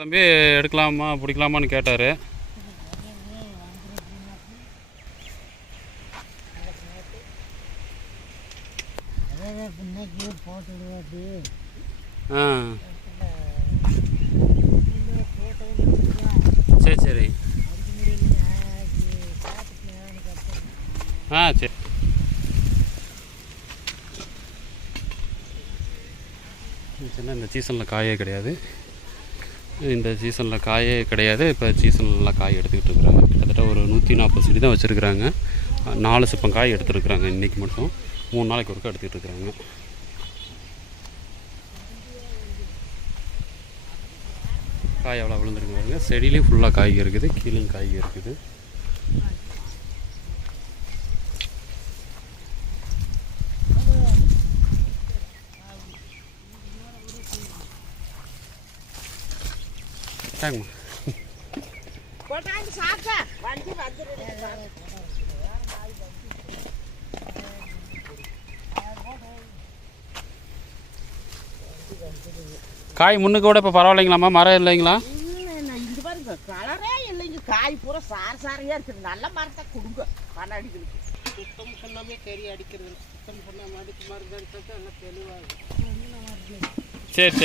தம்பி எடுக்கலாமா பிடிக்கலாமான்னு கேட்டார். ஆ சரி சரி. ஆ சரி. இந்த சீசனில் காயே கிடையாது. இந்த சீசனில் காயே கிடையாது. இப்போ சீசனில் காய் எடுத்துக்கிட்டு இருக்கிறாங்க. கிட்டத்தட்ட ஒரு 140 செடி தான் வச்சுருக்குறாங்க. 4 சிப்பம் காய் எடுத்துருக்குறாங்க. இன்றைக்கி மட்டும் 3 நாளைக்கு ஒருக்கா எடுத்துக்கிட்டு இருக்கிறாங்க. காய் எவ்வளோ விழுந்துருக்கு பாருங்க. செடியிலையும் ஃபுல்லாக காய் இருக்குது, கீழேயும் காய் இருக்குது. தாங்கம்மா. காய் முன்னுக்கு கூட இப்போ பரவாயில்லைங்களாம்மா? மரம் இல்லைங்களா? இங்க பாருங்க, கலரே இல்லைங்க. காய் பூரா சாரியா இருக்குது. நல்ல மரத்தை கொடுங்க கண்ணாடிகளுக்கு. சுத்தம் பண்ணாமே சரி அடிக்கிறது. சுத்தம் பண்ணாம அடிக்க மருந்து அடிச்சா எல்லாம் தெளிவாகும். சரி சரி.